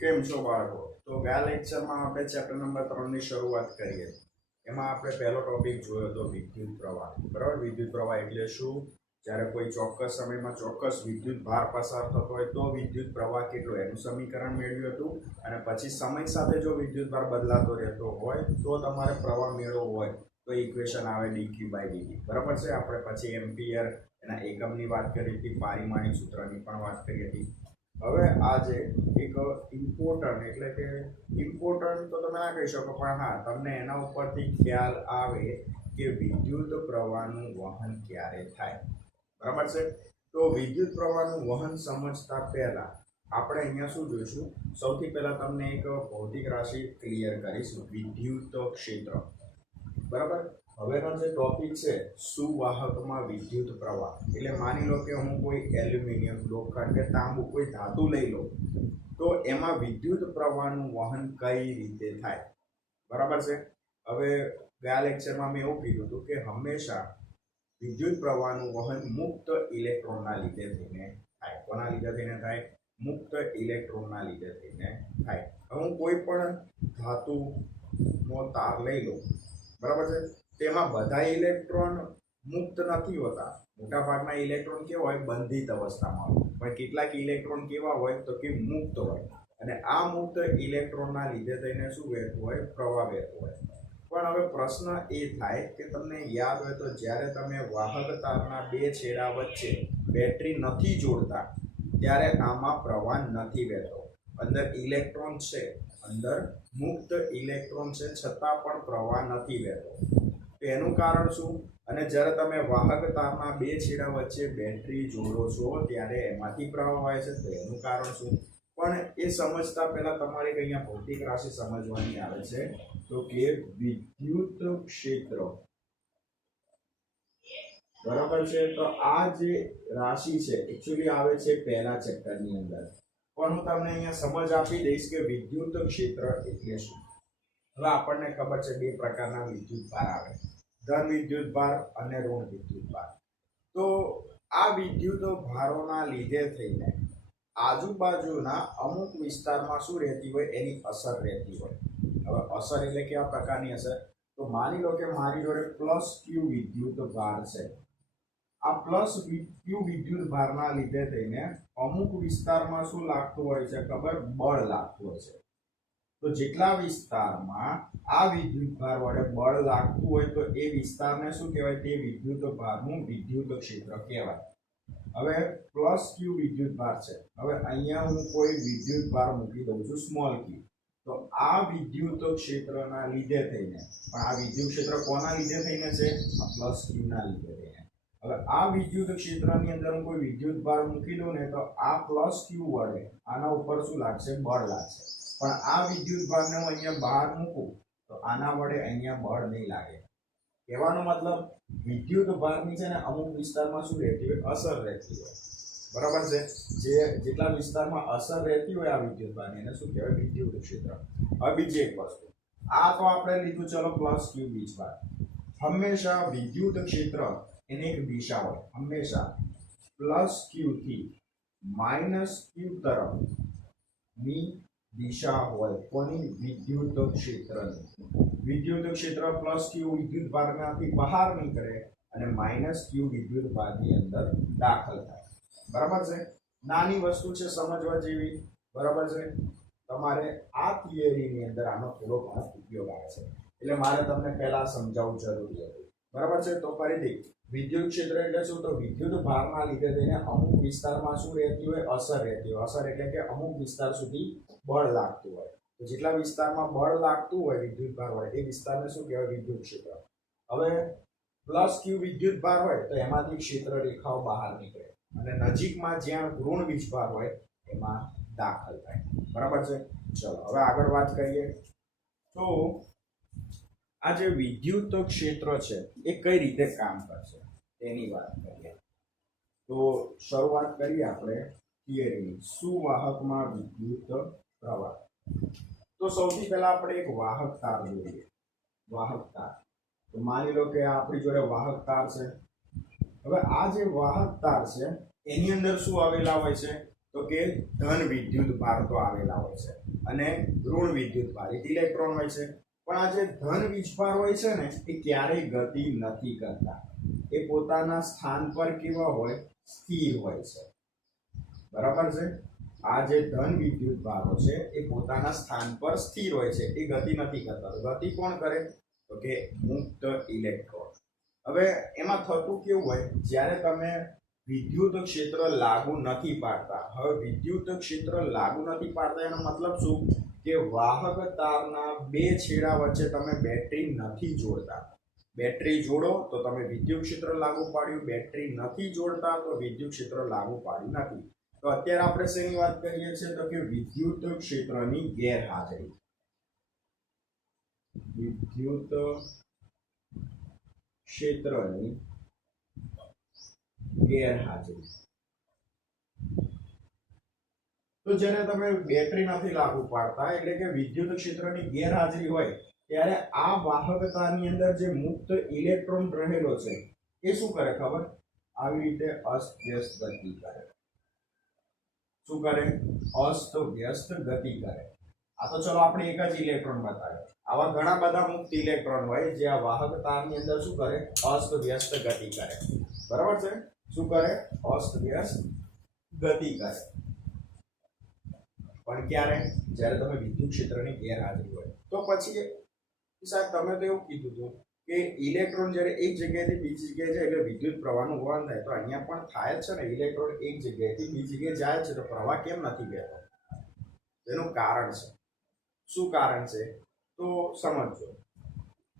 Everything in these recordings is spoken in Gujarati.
કેમ છો બાળકો? તો ગયા લેક્ચરમાં આપણે ચેપ્ટર નંબર 3 ની શરૂઆત કરીએ. એમાં આપણે પહેલો ટોપિક જોયો હતો વિદ્યુત પ્રવાહ. બરાબર, વિદ્યુત પ્રવાહ એટલે શું? જ્યારે કોઈ ચોક્કસ સમયમાં ચોક્કસ વિદ્યુત ભાર પસાર થતો હોય તો વિદ્યુત પ્રવાહ કેટલો એનું સમીકરણ મેળવ્યું હતું. અને પછી સમય સાથે જો વિદ્યુત ભાર બદલાતો રહેતો હોય તો તમારે પ્રવાહ મેળવવો હોય તો ઇક્વેશન આવે dq/dt. બરાબર છે. આપણે પછી એમ્પિયર એના એકમની વાત કરી હતી, પારિમાણિક સૂત્રની પણ વાત કરી હતી. હવે આજે એક ઇમ્પોર્ટન્ટ એટલે કે ઇમ્પોર્ટન્ટ તો તમે ના કહી શકો, પણ હા તમને એના ઉપરથી ખ્યાલ આવે કે વિદ્યુત પ્રવાહનું વહન ક્યારે થાય. બરાબર છે. તો વિદ્યુત પ્રવાહનું વહન સમજતા પહેલા આપણે અહીંયા શું જોઈશું? સૌથી પહેલા તમને એક ભૌતિક રાશિ ક્લિયર કરીશું, વિદ્યુત ક્ષેત્ર. બરાબર. હવેનો જે ટોપિક છે સુવાહકમાં વિદ્યુત પ્રવાહ. એટલે માની લો કે હું કોઈ એલ્યુમિનિયમ, લોખંડ કે તાંબુ કોઈ ધાતુ લઈ લો તો એમાં વિદ્યુત પ્રવાહનું વહન કઈ રીતે થાય. બરાબર છે. હવે ગયા લેક્ચરમાં મેં એવું કીધું હતું કે હંમેશા વિદ્યુત પ્રવાહનું વહન મુક્ત ઇલેક્ટ્રોનના લીધે થઈને થાય. કોના લીધે થઈને થાય? મુક્ત ઇલેક્ટ્રોનના લીધે થઈને થાય. હવે હું કોઈ પણ ધાતુનો તાર લઈ લઉં, બરાબર છે. તેમાં બધા ઇલેક્ટ્રોન મુક્ત નથી હોતા. મોટા ભાગના ઇલેક્ટ્રોન કેવા હોય? બંધિત અવસ્થામાં હોય. પણ કેટલાક ઇલેક્ટ્રોન કેવા હોય? તો કે મુક્ત હોય. અને આ મુક્ત ઇલેક્ટ્રોનના લીધે થઈને શું વહેતું હોય? પ્રવાહ વહેતો હોય. પણ હવે પ્રશ્ન એ થાય કે તમને યાદ હોય તો જ્યારે તમે વાહક તારના બે છેડા વચ્ચે બેટરી નથી જોડતા ત્યારે આમાં પ્રવાહ નથી વહેતો. અંદર ઇલેક્ટ્રોન છે, અંદર મુક્ત ઇલેક્ટ્રોન છે, છતાં પણ પ્રવાહ નથી વહેતો. તો એનું કારણ શું? અને જ્યારે તમે વાહક તારના બે છેડા વચ્ચે બેટરી જોડો છો ત્યારે એમાંથી પ્રવાહ હોય છે, તો એનું કારણ શું? પણ એ સમજતા પહેલા તમારે અહીંયા ભૌતિક રાશિ સમજવાની આવે છે, તો કે વિદ્યુત ક્ષેત્ર. બરાબર છે. તો આ જે રાશિ છે એકચ્યુઅલી આવે છે પહેલા ચેપ્ટરની અંદર, પણ હું તમને અહીંયા સમજ આપી દઈશ કે વિદ્યુત ક્ષેત્ર એટલે શું. હવે આપણને ખબર છે બે પ્રકારના વિદ્યુત ભાર આવે, ધન વિદ્યુત ભાર અને ઋણ વિદ્યુત ભાર. તો આ વિદ્યુત ભારોના લીધે થઈને આજુબાજુના અમુક વિસ્તારમાં શું રહેતી હોય? એની અસર રહેતી હોય. હવે અસર એટલે કેવા પ્રકારની અસર? તો માની લો કે મારી જોડે પ્લસ ક્યુ વિદ્યુત ભાર છે. આ પ્લસ ક્યુ વિદ્યુત ભારના લીધે થઈને અમુક વિસ્તારમાં શું લાગતું હોય છે ખબર? બળ લાગતું હોય છે. તો જેટલા વિસ્તારમાં આ વિદ્યુત ભાર વડે બળ લાગતું હોય તો એ વિસ્તારને શું કહેવાય? તે વિદ્યુત ભારનું વિદ્યુત ક્ષેત્ર કહેવાય. હવે પ્લસ ક્યુ વિદ્યુત ભાર છે. હવે અહીંયા હું કોઈ વિદ્યુત ભાર મૂકી દઉં છું સ્મોલ ક્યુ. તો આ વિદ્યુત ક્ષેત્રના લીધે થઈને, પણ આ વિદ્યુત ક્ષેત્ર કોના લીધે થઈને છે? આ પ્લસ ક્યુ ના લીધે થઈને. હવે આ વિદ્યુત ક્ષેત્રની અંદર હું કોઈ વિદ્યુત ભાર મૂકી દઉં ને તો આ પ્લસ ક્યુ વડે આના ઉપર શું લાગશે? બળ લાગશે. પણ આ વિદ્યુત ભારને હું અહીંયા બહાર મૂકું તો આના વડે અહીંયા બળ નહીં લાગે. કહેવાનો મતલબ વિદ્યુત ભારની છે ને અમુક વિસ્તારમાં શું રહેતી હોય? અસર રહેતી હોય. બરાબર છે. જે જેટલા વિસ્તારમાં અસર રહેતી હોય આ વિદ્યુત ભારની એને શું કહેવાય? વિદ્યુત ક્ષેત્ર. હવે બીજી એક વસ્તુ, આ તો આપણે લીધું ચલો પ્લસ ક્યુ વીજભાર. હંમેશા વિદ્યુત ક્ષેત્ર એની એક દિશા હોય. હંમેશા પ્લસ ક્યુ થી માઇનસ ક્યુ તરફની દિશા હોય. કોની? વિદ્યુત ક્ષેત્રની. વિદ્યુત ક્ષેત્ર પ્લસ ક્યુ વિદ્યુત ભારમાંથી બહાર નીકળે અને માઇનસ ક્યુ વિદ્યુત ભારની અંદર દાખલ થાય. બરાબર છે. નાની વસ્તુ છે, સમજવા જેવી. બરાબર છે. તમારે આ થિયરીની અંદર આનો થોડો ઘણો ઉપયોગ આવે છે, એટલે મારે તમને પહેલા સમજાવવું જરૂરી હતું. બરાબર છે. તો ફરીથી વિદ્યુત ક્ષેત્ર એટલે શું? તો વિદ્યુત ભારના લીધે થઈને અમુક વિસ્તારમાં શું રહેતી હોય? અસર રહેતી હોય. અસર એટલે કે અમુક વિસ્તાર સુધી બળ લાગતું હોય. તો જેટલા વિસ્તારમાં બળ લાગતું હોય વિદ્યુત ભાર હોય એ વિસ્તારને શું કહેવાય? વિદ્યુત ક્ષેત્ર. હવે પ્લસ ક્યુ વિદ્યુત ભાર હોય તો એમાંથી ક્ષેત્ર રેખાઓ બહાર નીકળે અને નજીકમાં જ્યાં ઋણ વીજભાર હોય એમાં દાખલ થાય. બરાબર છે. ચલો હવે આગળ વાત કરીએ. તો આ જે વિદ્યુત ક્ષેત્ર છે એ કઈ રીતે કામ કરશે તેની વાત કરીએ. તો શરૂઆત કરીએ આપણે થિયરીની. સુવાહકમાં વિદ્યુત પ્રવાહ. તો સૌથી પહેલા આપણે એક વાહક તાર જોઈએ. વાહક તાર. તો માની લો કે આપણી જોડે વાહક તાર છે. હવે આ જે વાહક તાર છે એની અંદર શું આવેલા હોય છે? તો તો કે ધન વિદ્યુત ભાર તો આવેલા હોય છે અને ઋણ વિદ્યુત ભાર ઇલેક્ટ્રોન હોય છે. પણ આ જે ધન વીજભાર હોય છે ને એ ક્યારેય ગતિ નથી કરતા. એ પોતાના સ્થાન પર કેવા હોય? સ્થિર હોય છે. બરાબર છે. આ જે ધન વિદ્યુત ભારો છે એ પોતાના સ્થાન પર સ્થિર હોય છે, એ ગતિ નથી કરતા. તો ગતિ કોણ કરે? તો કે મુક્ત ઇલેક્ટ્રોન. હવે એમાં થતું કેવું હોય, જ્યારે તમે વિદ્યુત ક્ષેત્ર લાગુ નથી પાડતા. હવે વિદ્યુત ક્ષેત્ર લાગુ નથી પાડતા એનો મતલબ શું? કે વાહક તારના બે છેડા વચ્ચે તમે બેટરી નથી જોડતા. બેટરી જોડો તો તમે વિદ્યુત ક્ષેત્ર લાગુ પાડ્યું, બેટરી નથી જોડતા તો વિદ્યુત ક્ષેત્ર લાગુ પાડ્યું નથી. તો અત્યારે આપણે શેની વાત કરીએ છીએ? તો કે વિદ્યુત ક્ષેત્રની ગેરહાજરી. વિદ્યુત ક્ષેત્રની ગેરહાજરી. તો જ્યારે તમે બેટરી નથી લાગુ પાડતા એટલે કે વિદ્યુત ક્ષેત્રની ગેરહાજરી હોય ત્યારે આ વાહકતાની અંદર જે મુક્ત ઇલેક્ટ્રોન રહેલો છે એ શું કરે ખબર? આવી રીતે અસ્તવ્યસ્ત ગતિ કરે. શું કરે? અસ્તવ્યસ્ત ગતિ કરે. આ તો ચલો આપણે એક જ ઇલેક્ટ્રોન બતાવ્યો. આવા ઘણા બધા મુક્ત ઇલેક્ટ્રોન હોય જે આ વાહક તારની અંદર શું કરે? અસ્તવ્યસ્ત ગતિ કરે. બરાબર છે? શું કરે? અસ્તવ્યસ્ત ગતિ કરે. પણ ક્યારે? જ્યારે તમે વિદ્યુત ક્ષેત્રની ગેરહાજરી હોય. તો પછી સાહેબ તમે તો એવું કીધું હતું કે ઇલેક્ટ્રોન જ્યારે એક જગ્યાએથી બીજી જગ્યાએ જાય એટલે વિદ્યુત પ્રવાહનું વહન થાય. તો અહીંયા પણ થાય જ છે ને, ઇલેક્ટ્રોન એક જગ્યાએથી બીજી જગ્યાએ જાય છે તો પ્રવાહ કેમ નથી વહેતો? એનું કારણ છે. શું કારણ છે? તો સમજો.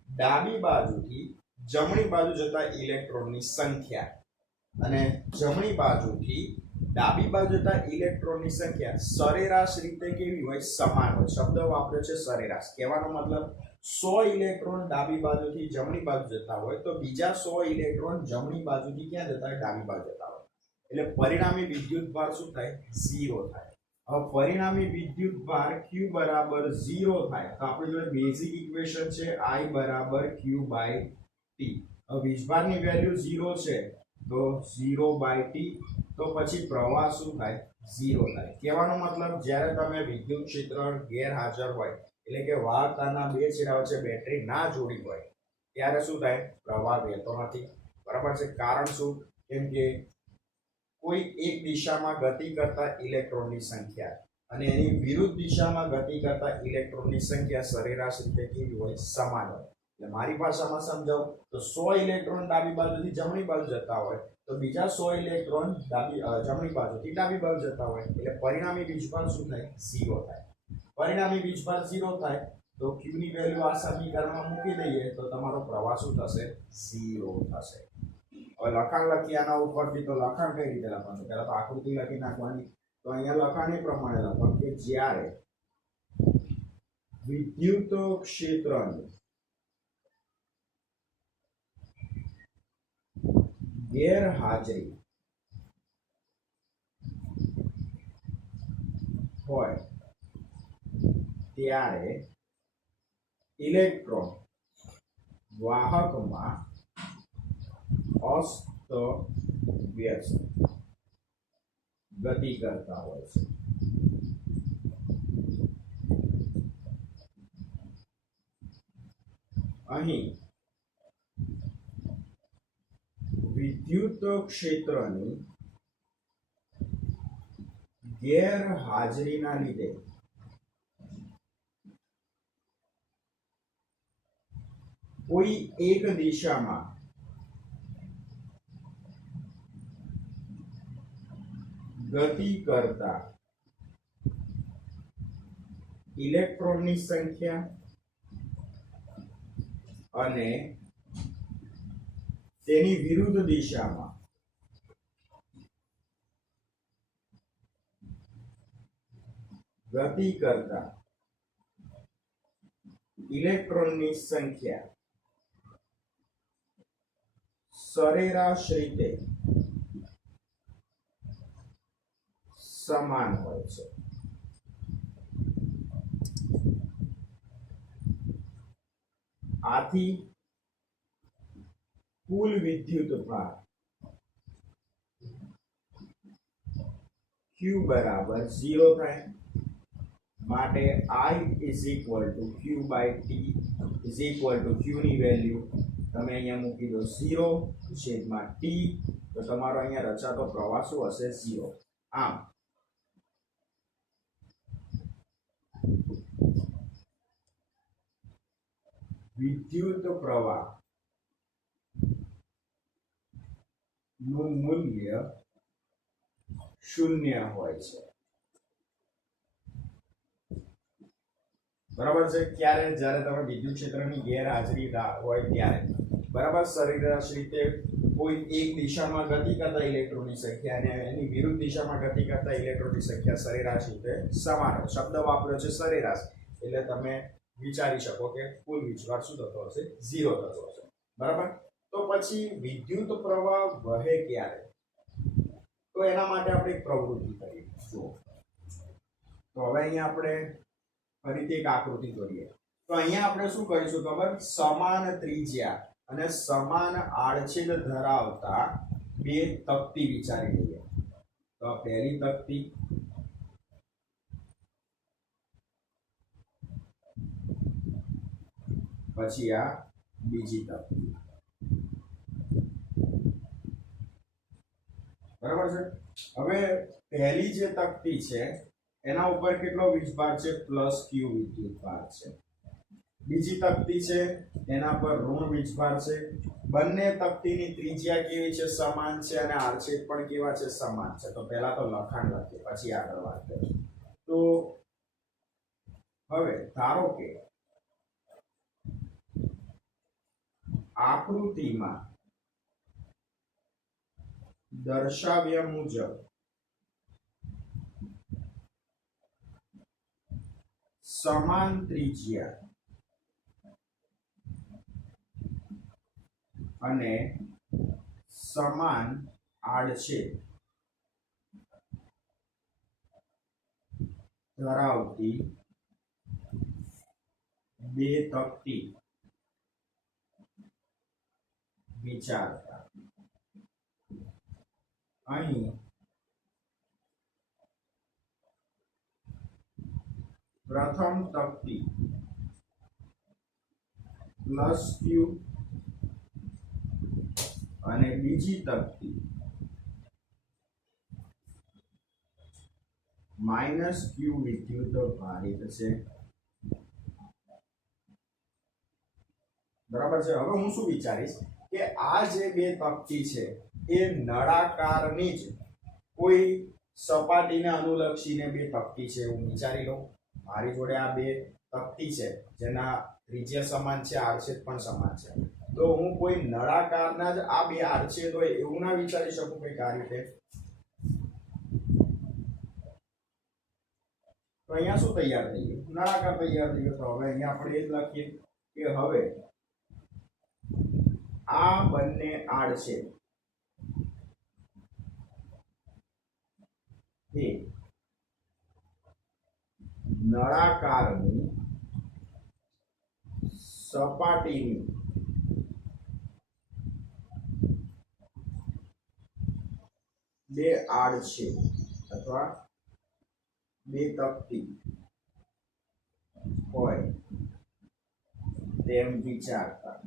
ડાબી બાજુથી જમણી બાજુ જતા ઇલેક્ટ્રોનની સંખ્યા અને જમણી બાજુથી ડાબી બાજુ જતા ઇલેક્ટ્રોનની સંખ્યા સરેરાશ રીતે કેવી હોય? સમાન હોય. શબ્દ વાપર્યો છે સરેરાશ. કહેવાનો મતલબ 100 ઇલેક્ટ્રોન ડાબી બાજુથી જમણી બાજુ જતા હોય તો બીજા 100 ઇલેક્ટ્રોન જમણી બાજુથી ક્યાં જતા હોય? ડાબી બાજુ જતા હોય. એટલે પરિણામી વિદ્યુત ભાર શું થાય? 0 થાય. હવે પરિણામી વિદ્યુત ભાર Q બરાબર 0 થાય તો આપણી જોડે બેઝિક ઇક્વેશન છે I બરાબર Q/T. હવે વીજભારની વેલ્યુ 0 છે તો 0/T. તો પછી પ્રવાહ શું થાય? 0 થાય. કહેવાનો મતલબ જ્યારે તમે વિદ્યુત ક્ષેત્ર ગેરહાજર હોય એટલે કે વાહકતાના બે છેડા વચ્ચે બેટરી ના જોડી હોય ત્યારે શું થાય? પ્રવાહ વહેતો નથી. બરાબર છે? કારણ શું? કેમ કે કોઈ એક દિશામાં ગતિ કરતા ઇલેક્ટ્રોનની સંખ્યા અને એની વિરુદ્ધ દિશામાં ગતિ કરતા ઇલેક્ટ્રોનની સંખ્યા સરેરાશ રીતે કેવી હોય? સમાન હોય. એટલે મારી ભાષામાં સમજાવું તો 100 ઇલેક્ટ્રોન ડાબી બાજુથી જમણી બાજુ જતા હોય તો બીજા 100 ઇલેક્ટ્રોન જમણી બાજુથી ડાબી બાજુ જતા હોય એટલે પરિણામી વીજભાર શું થાય? 0 થાય. પરિણામી વીજભાર 0 થાય તો Q ની વેલ્યુ આ સમીકરણમાં મૂકી દઈએ તો તમારો પ્રવાહ શું થશે? 0 થશે. હવે લખાણ લખી આના ઉપરથી તો લખાણ કઈ રીતે લખવાનું? પહેલા તો આકૃતિ લખી નાખવાની. તો અહીંયા લખાણ એ પ્રમાણે લખવાનું કે જ્યારે વિદ્યુત ક્ષેત્રની ગેરહાજરી હોય ત્યારે ઇલેક્ટ્રોન વાહકમાં અસ્તવ્યસ્ત ગતિ કરતા હોય છે. અહીં વિદ્યુત ક્ષેત્રની ગેરહાજરીના લીધે કોઈ એક દિશામાં ગતિ કરતા ઇલેક્ટ્રોનની સંખ્યા અને તેની વિરુદ્ધ દિશામાં ગતિ કરતા ઇલેક્ટ્રોનની સંખ્યા સરેરાશ રીતે સમાન હોય છે. આથી કુલ વિદ્યુત ભાર Q બરાબર 0 થાય માટે I is equal to Q by T is equal to Q ની વેલ્યુ તમે અહીંયા મૂકી દો 0 છેદમાં T, તો તમારો અહીંયા રચાતો પ્રવાહ શું હશે 0. આમ વિદ્યુત પ્રવાહ નું મૂલ્ય 0 હોય છે. બરાબર છે. ક્યારે? જ્યારે તમે વિદ્યુત ક્ષેત્રની ગેરહાજરી હોય ત્યારે. બરાબર. સરેરાશ રીતે કોઈ એક દિશામાં ગતિ કરતા ઇલેક્ટ્રોનની સંખ્યા અને એની વિરુદ્ધ દિશામાં ગતિ કરતા ઇલેક્ટ્રોનની સંખ્યા સરેરાશ રીતે સમાન હોય. શબ્દ વાપર્યો છે સરેરાશ, એટલે તમે વિચારી શકો કે કુલ વીજભાર શું થતો હશે? 0 થતો હશે. બરાબર. તો પછી વિદ્યુત પ્રવાહ વહે ક્યારે? તો એના માટે આપણે એક પ્રવૃત્તિ કરીએ. જુઓ, તો હવે અહીંયા આપણે ફરીથી એક આકૃતિ દોરીએ. તો અહીંયા આપણે શું કરીશું ખબર? સમાન ત્રિજ્યા અને સમાન આડછેદ ધરાવતા બે તકતી વિચારી લઈએ. તો આ પહેલી તકતી, પછી આ બીજી તકતી. બરાબર છે. હવે પહેલી જે તકતી છે એના ઉપર કેટલો વીજભાર છે? +Q વિદ્યુતભાર છે. બીજી તકતી છે એના પર ઋણ વીજભાર છે. બંને તકતીની ત્રિજ્યા કેવી છે? સમાન છે, અને આડછેદ પણ કેવા છે? સમાન છે. તો પહેલા તો લખાણ લખીએ, પછી આગળ વાત કરીએ. તો હવે ધારો કે આકૃતિમાં દર્શાવ્યા મુજબ સમાન ત્રિજ્યા અને સમાન આડછેદ ધરાવતી બે તકતી વિચારતા. અહીં પ્રથમ તકતી +Q અને બીજી તકતી -Q વિદ્યુત ભારિત છે. બરાબર છે. હવે હું શું વિચારીશ કે આ જે બે તકતી છે એ નળાકારની જ કોઈ સપાટીને અનુલક્ષીને બે તકતી છે એવું વિચારી લો. મારી જોડે આ બે તકતી છે જેના ત્રિજ્યા સમાન છે, આડછેદ પણ સમાન છે. તો હું કોઈ નળાકારના જ આ બે આડછેદ હોય એવું ના વિચારી શકું કંઈક આ રીતે? તો અહીંયા શું તૈયાર થઈ ગયું? નળાકાર તૈયાર થઈ ગયો. તો હવે અહીંયા આપણે એ જ લખીએ કે હવે આ બંને આડછેદ એ નળાકારની સપાટીની બે આડછેદ અથવા બે તકતી હોય તેમ વિચારતા.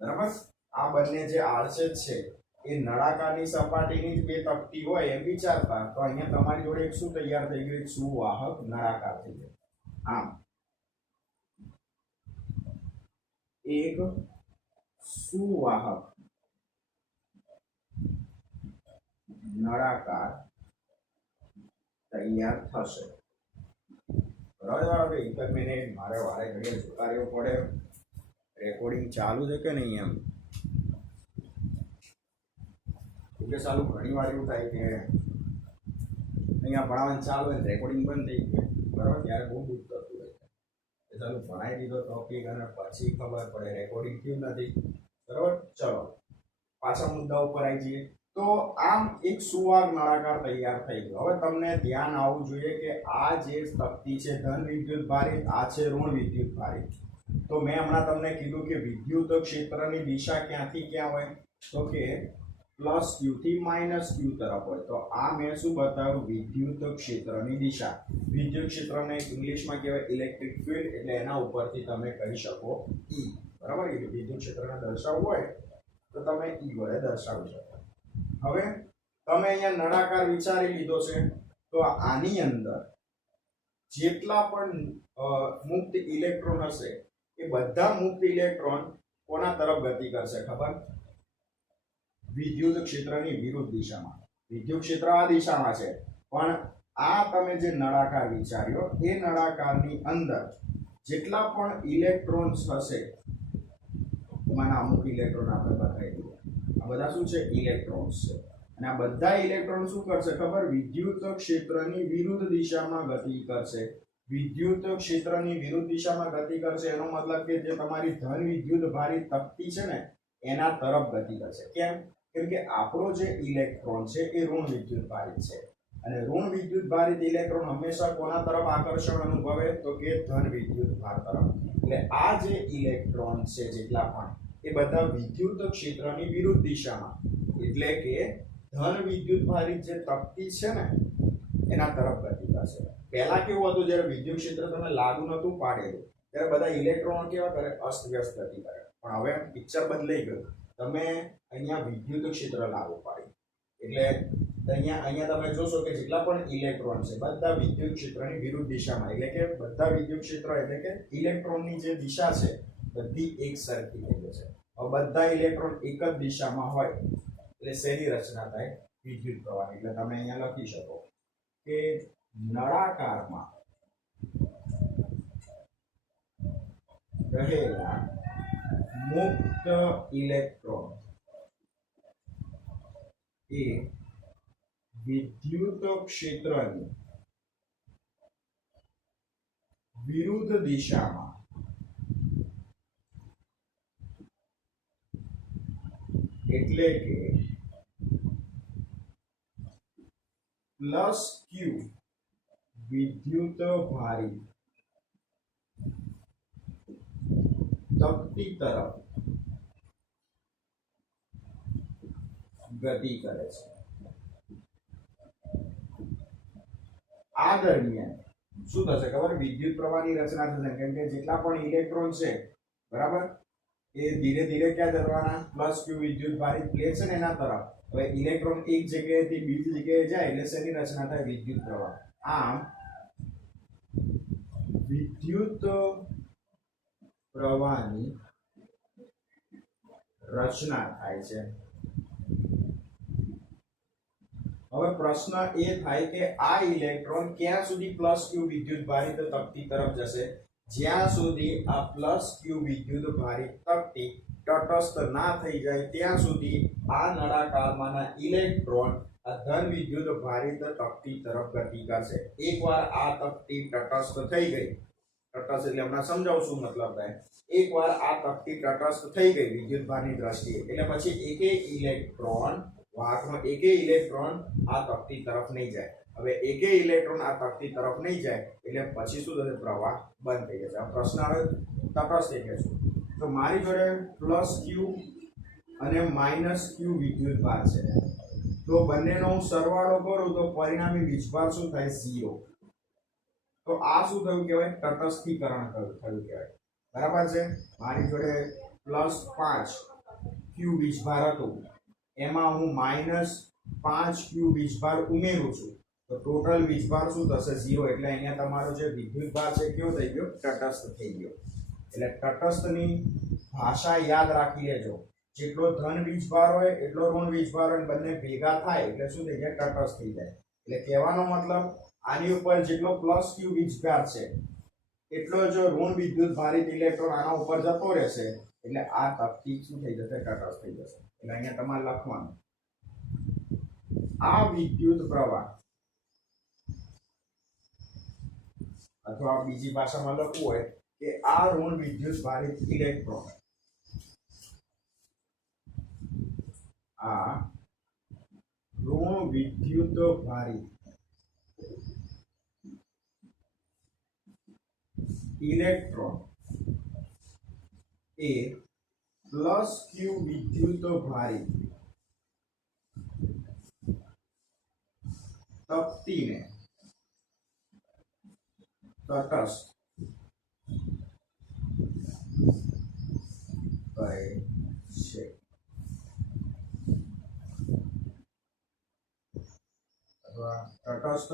બરાબર. આ બંને જે આડછેદ છે એ નળાકારની સપાટીની જ બે તકતી હોય એમ વિચારતા. તો અહીંયા તમારી જોડે એક શું તૈયાર થઈ ગયું? એક સુવાહક નળાકાર થઈ ગયો. આમ એક સુવાહક નળાકાર તૈયાર થશે. બરાબર. એક જ મિનિટ, મારે વારે ઘડીએ જોતા રહેવું પડે. રેકોર્ડિંગ ચાલુ છે કે નહીં એમ. એટલે ચાલુ ઘણી વાર એવું થાય કે અહીંયા ભણાવવાનું ચાલુ હોય રેકોર્ડિંગ બંધ થઈ ગયું. બરાબર. ત્યારે બહુ દુઃખ થતું હોય છે. એ ચાલુ ભણાવી દીધો ટોપિક અને પછી ખબર પડે રેકોર્ડિંગ થયું નથી. બરાબર. ચલો પાછા મુદ્દા ઉપર આવી જઈએ. તો આમ એક સુવાહક નળાકાર તૈયાર થઈ ગયો. હવે તમને ધ્યાન આવવું જોઈએ કે આ જે તકતી છે ધન વિદ્યુત ભારિત, આ છે ઋણ વિદ્યુત ભારિત. તો મેં હમણાં તમને કીધું કે વિદ્યુત ક્ષેત્રની દિશા ક્યાંથી ક્યાં હોય? તો કે પ્લસ ક્યુ થી માઇનસ ક્યુ તરફ હોય તો આ મેં શું બતાવ્યું વિદ્યુત ક્ષેત્રની દિશા વિદ્યુત ક્ષેત્રને ઇંગ્લિશમાં કહેવાય ઇલેક્ટ્રિક ફિલ્ડ એટલે એના ઉપરથી તમે કહી શકો ઈ બરાબર એ વિદ્યુત ક્ષેત્રને દર્શાવવું હોય તો તમે ઈ વડે દર્શાવી શકો હવે તમે અહીંયા નળાકાર વિચારી લીધો છે તો આની અંદર જેટલા પણ મુક્ત ઇલેક્ટ્રોન હશે એ બધા મુક્ત ઇલેક્ટ્રોન કોના તરફ ગતિ કરશે ખબર વિદ્યુત ક્ષેત્રની વિરુદ્ધ દિશામાં વિદ્યુત ક્ષેત્ર આ દિશામાં છે પણ આ તમે જે નળાકાર વિચાર્યો એ નળાકારની અંદર જેટલા પણ ઇલેક્ટ્રોન્સ હશે એમાંના અમુક ઇલેક્ટ્રોન આપણે બતાવી દઈએ આ બધા શું છે ઇલેક્ટ્રોન્સ છે અને આ બધા ઇલેક્ટ્રોન શું કરશે ખબર વિદ્યુત ક્ષેત્રની વિરુદ્ધ દિશામાં ગતિ કરશે વિદ્યુત ક્ષેત્રની વિરુદ્ધ દિશામાં ગતિ કરશે એનો મતલબ કે જે તમારી ધન વિદ્યુત ભારિત તક્તી છે ને એના તરફ ગતિ કરશે કેમ કે આપણો જે ઇલેક્ટ્રોન છે એ ઋણ વિદ્યુત ભારિત છે અને ઋણ વિદ્યુત ભારિત ઇલેક્ટ્રોન હંમેશા કોના તરફ આકર્ષણ અનુભવે તો કે ધન વિદ્યુત ભાર તરફ એટલે આ જે ઇલેક્ટ્રોન છે જેટલા પણ એ બધા વિદ્યુત ક્ષેત્રની વિરુદ્ધ દિશામાં એટલે કે ધન વિદ્યુત ભારિત જે તક્તી છે ને એના તરફ ગતિ કરશે પહેલા કેવું હતું જ્યારે વિદ્યુત ક્ષેત્ર તમે લાગુ નતું પાડેલું ત્યારે બધા ઇલેક્ટ્રોનો કેવા કરે અસ્તવ્યસ્ત ગતિ કરે પણ હવે પિક્ચર બદલાઈ ગયું તમે અહીંયા વિદ્યુત ક્ષેત્ર લાગુ પાડ્યું એટલે અહીંયા તમે જોશો કે જેટલા પણ ઇલેક્ટ્રોન છે બધા વિદ્યુત ક્ષેત્રની વિરુદ્ધ દિશામાં એટલે કે બધા વિદ્યુત ક્ષેત્ર એટલે કે ઇલેક્ટ્રોનની જે દિશા છે બધી એક સરખી થઈ જશે હવે બધા ઇલેક્ટ્રોન એક જ દિશામાં હોય એટલે શેની રચના થાય વિદ્યુત પ્રવાહ એટલે તમે અહીંયા લખી શકો કે નળાકારમાં રહેલા મુક્ત ઇલેક્ટ્રોન એ વિદ્યુત ક્ષેત્રની વિરુદ્ધ દિશામાં એટલે કે પ્લસ ક્યુ વિદ્યુત ભારિત તક્તી તરફ ગતિ કરે છે આ દરમિયાન શું થશે ખબર વિદ્યુત પ્રવાહની રચના થશે કેમ કે જેટલા પણ ઇલેક્ટ્રોન છે બરાબર એ ધીરે ધીરે ક્યાં જવાના પ્લસ ક્યુ વિદ્યુત ભારિત પ્લેટ છે ને એના તરફ હવે ઇલેક્ટ્રોન એક જગ્યાએથી બીજી જગ્યાએ જાય એટલે શેની રચના થાય વિદ્યુત પ્રવાહ આમ વિદ્યુત પ્રવાહની રચના થાય છે હવે પ્રશ્ન એ થાય કે આ ઇલેક્ટ્રોન ક્યાં સુધી પ્લસ ક્યુ વિદ્યુત ભારિત તક્તી તરફ જશે જ્યાં સુધી આ પ્લસ ક્યુ વિદ્યુત ભારિત તક્તી તટસ્થ ના થઈ જાય ત્યાં સુધી આ નળાકારમાંના ઇલેક્ટ્રોન આ ધન વિદ્યુત ભારિત તક્તી તરફ ગતિ કરશે એકવાર આ તક્તી તટસ્થ થઈ ગઈ તટસ્થ એટલે હમણાં સમજાવું શું મતલબ થાય એકવાર આ તક્તી તટસ્થ થઈ ગઈ વિદ્યુત ભારની દ્રષ્ટિએ એટલે પછી એકે ઇલેક્ટ્રોન વાહકનો એકે ઇલેક્ટ્રોન આ તક્તી તરફ નહીં જાય હવે એકે ઇલેક્ટ્રોન આ તક્તી તરફ નહીં જાય એટલે પછી શું થશે પ્રવાહ બંધ થઈ જશે આ પ્રશ્ન હવે તટસ્થ થઈ જશે તો મારી જોડે પ્લસ ક્યુ અને માઇનસ ક્યુ વિદ્યુત ભાર છે તો બંનેનો હું સરવાળો કરું તો પરિણામી વીજભાર શું થાય 0 તો આ શું થયું કહેવાય તટસ્થીકરણ થયું કહેવાય બરાબર છે મારી જોડે +5 ક્યુ વીજભાર હતું એમાં હું -5 ક્યુ વીજભાર ઉમેરું છું તો ટોટલ વીજભાર શું થશે 0 એટલે અહીંયા તમારો જે વિદ્યુત ભાર છે કેવો થઈ ગયો તટસ્થ થઈ ગયો એટલે તટસ્થની ભાષા યાદ રાખી લેજો જેટલો ધન વીજભાર હોય એટલો ઋણ વીજભાર હોય બંને ભેગા થાય એટલે શું થઈ જાય તટસ્થ થઈ જાય એટલે કહેવાનો મતલબ આની ઉપર જેટલો પ્લસ ક્યુ વીજભાર છે એટલો જો ઋણ વિદ્યુત ભારિત ઇલેક્ટ્રોન આના ઉપર જતો રહેશે એટલે આ તક્તી શું થઈ જશે તટસ્થ થઈ જશે એટલે અહીંયા તમારે લખવાનું આ વિદ્યુત પ્રવાહ અથવા બીજી ભાષામાં લખવું હોય કે આ ઋણ વિદ્યુત ભારિત ઇલેક્ટ્રોન આ ઋણ વિદ્યુત ભારિત ઇલેક્ટ્રોન એ પ્લસ ક્યુ વિદ્યુત ભારિત તકતીને તટસ્થ કરે છે અથવા તટસ્થ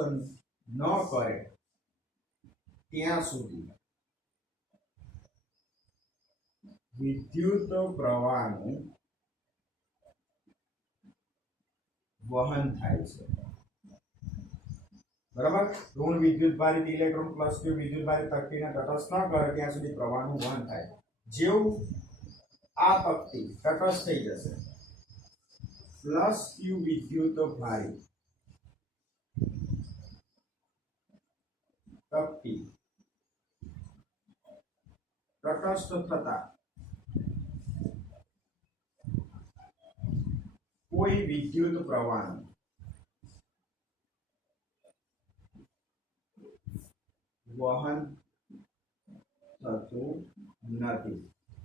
ન કરે ત્યાં સુધી વિદ્યુત પ્રવાહનું વહન થાય છે બરાબર ઋણ વિદ્યુત ભારિત ઇલેક્ટ્રોન પ્લસ ક્યુ વિદ્યુત ભારિત તકતીને તટસ્થ ન કરે ત્યાં સુધી પ્રવાહનું વહન થાય જેવું આ તકતી તટસ્થ થઈ જશે પ્લસ ક્યુ વિદ્યુત ભારિત તકતી તટસ્થ થતા કોઈ વિદ્યુત પ્રવાહનું વહન થતું નથી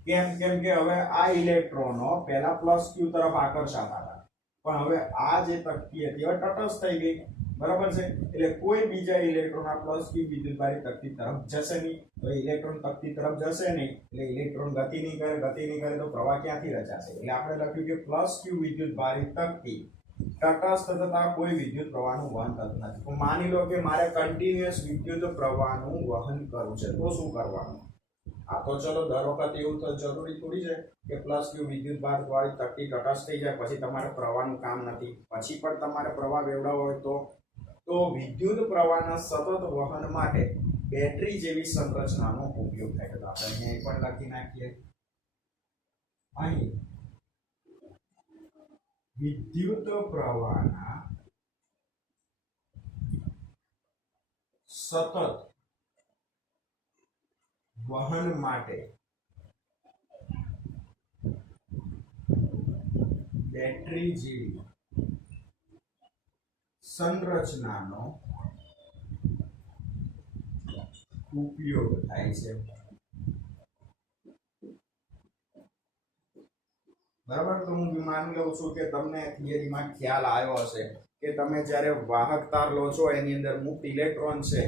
કેમ કેમ કે હવે આ ઇલેક્ટ્રોનો પહેલા પ્લસ ક્યુ તરફ આકર્ષાતા હતા પણ હવે આ જે તકતી હતી હવે તટસ્થ થઈ ગઈ બરાબર છે એટલે કોઈ બીજા ઇલેક્ટ્રોન આ પ્લસ ક્યુ વિદ્યુત ભારિત તકતી તરફ જશે નહીં તો ઇલેક્ટ્રોન તકતી તરફ જશે નહીં એટલે ઇલેક્ટ્રોન ગતિ નહીં કરે તો પ્રવાહ ક્યાંથી રચાશે એટલે આપણે લખ્યું કે પ્લસ ક્યુ વિદ્યુત ભારિત તકતી તટસ્થ થતા કોઈ વિદ્યુત પ્રવાહનું વહન થતું નથી તો માની લો કે મારે કન્ટિન્યુઅસ વિદ્યુત પ્રવાહનું વહન કરવું છે તો શું કરવાનું આ તો ચલો દર વખત એવું તો જરૂરી થોડી છે કે પ્લસ ક્યુ વિદ્યુત ભારિત વાળી તકતી તટસ્થ થઈ જાય પછી તમારે પ્રવાહનું કામ નથી પછી પણ તમારે પ્રવાહ વેવડાવવો હોય તો વિદ્યુત પ્રવાહના સતત વહન માટે બેટરી જેવી સંરચનાનો ઉપયોગ થાય તો આપણે અહીંયા પણ લખી નાખીએ અહીં વિદ્યુત પ્રવાહના સતત વહન માટે બેટરી જેવી સંરચનાનો ઉપયોગ થાય છે બરાબર તો હું માની લઉં છું કે તમને થિયરીમાં ખ્યાલ આવ્યો હશે કે તમે જ્યારે વાહક તાર લો છો એની અંદર મુક્ત ઇલેક્ટ્રોન છે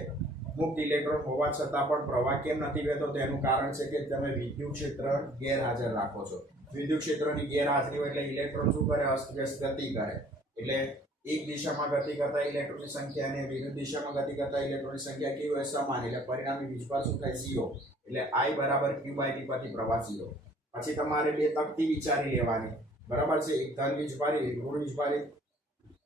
મુક્ત ઇલેક્ટ્રોન હોવા છતાં પણ પ્રવાહ કેમ નથી વહેતો તેનું કારણ છે કે તમે વિદ્યુત ક્ષેત્ર ગેરહાજર રાખો છો વિદ્યુત ક્ષેત્રની ગેરહાજરી હોય એટલે ઇલેક્ટ્રોન શું કરે અસ્તવ્યસ્ત ગતિ કરે એટલે એક દિશામાં ગતિ કરતા ઇલેક્ટ્રોનની સંખ્યા અને વિરુદ્ધ દિશામાં ગતિ કરતા ઇલેક્ટ્રોનની સંખ્યા કેવી હોય સમાન એટલે પરિણામી વીજભાર શું થાય 0 એટલે I બરાબર Q/D પરથી પ્રવાહ 0 પછી તમારે બે તકતી વિચારી લેવાની બરાબર છે એક ધન વીજભારી ઋણ વીજભારી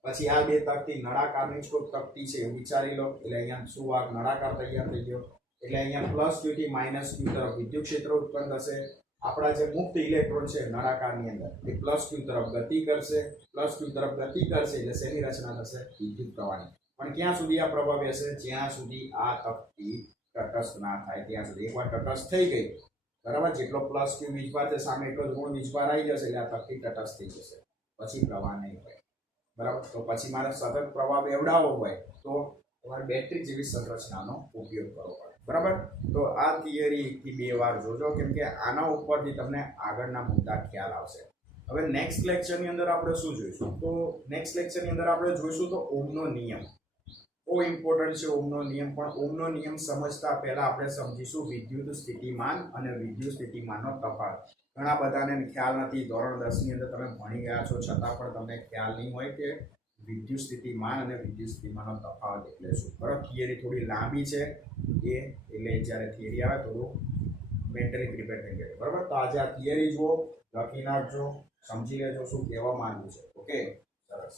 પછી આ બે તકતી નળાકારની જ કોઈ તકતી છે એવું વિચારી લો એટલે અહીંયા શું આ નળાકાર તૈયાર થઈ ગયો એટલે અહીંયા પ્લસ Q થી માઈનસ Q તરફ વિદ્યુત ક્ષેત્ર ઉત્પન્ન થશે આપણા જે મુક્ત ઇલેક્ટ્રોન છે નળાકારની અંદર એ પ્લસ Q તરફ ગતિ કરશે એટલે શેની રચના થશે વિદ્યુત પ્રવાહની પણ ક્યાં સુધી આ પ્રવાહ વહેશે જ્યાં સુધી આ તકતી તટસ્થ ના થાય ત્યાં સુધી એકવાર તટસ્થ થઈ ગઈ બરાબર જેટલો પ્લસ Q વીજભાર છે સામે એટલો જ ઋણ વીજભાર આવી જશે એટલે આ તકતી તટસ્થ થઈ જશે પછી પ્રવાહ નહીં હોય બરાબર તો પછી મારે સતત પ્રવાહ વેવડાવવો હોય તો તમારે બેટરી જેવી સંરચનાનો ઉપયોગ કરવો પડે બરાબર તો આ થિયરી થી બે વાર જોજો કેમ કે આના ઉપરથી તમને આગળના મુદ્દા ખ્યાલ આવશે હવે નેક્સ્ટ લેક્ચરની અંદર આપણે શું જોઈશું તો નેક્સ્ટ લેક્ચરની અંદર આપણે જોઈશું તો ઓહમનો નિયમ બહુ ઇમ્પોર્ટન્ટ છે ઓહમનો નિયમ પણ ઓહમનો નિયમ સમજતા પહેલા આપણે સમજીશું વિદ્યુત સ્થિતિમાન અને વિદ્યુત સ્થિતિમાનનો તફાવત ઘણા બધાને ખ્યાલ નથી ધોરણ 10 ની અંદર તમે ભણી ગયા છો છતાં પણ તમને ખ્યાલ નહીં હોય કે વિદ્યુત સ્થિતિમાન અને વિદ્યુત સ્થિતિમાનનો તફાવત એટલે શું બરાબર થિયરી થોડી લાંબી છે એટલે જ્યારે થિયરી આવે થોડું મેન્ટલી પ્રિપેર થઈ જાય બરાબર તો આજે આ થિયરી જુઓ લખી નાખજો સમજી લેજો શું કહેવા માંગ્યું છે ઓકે સરસ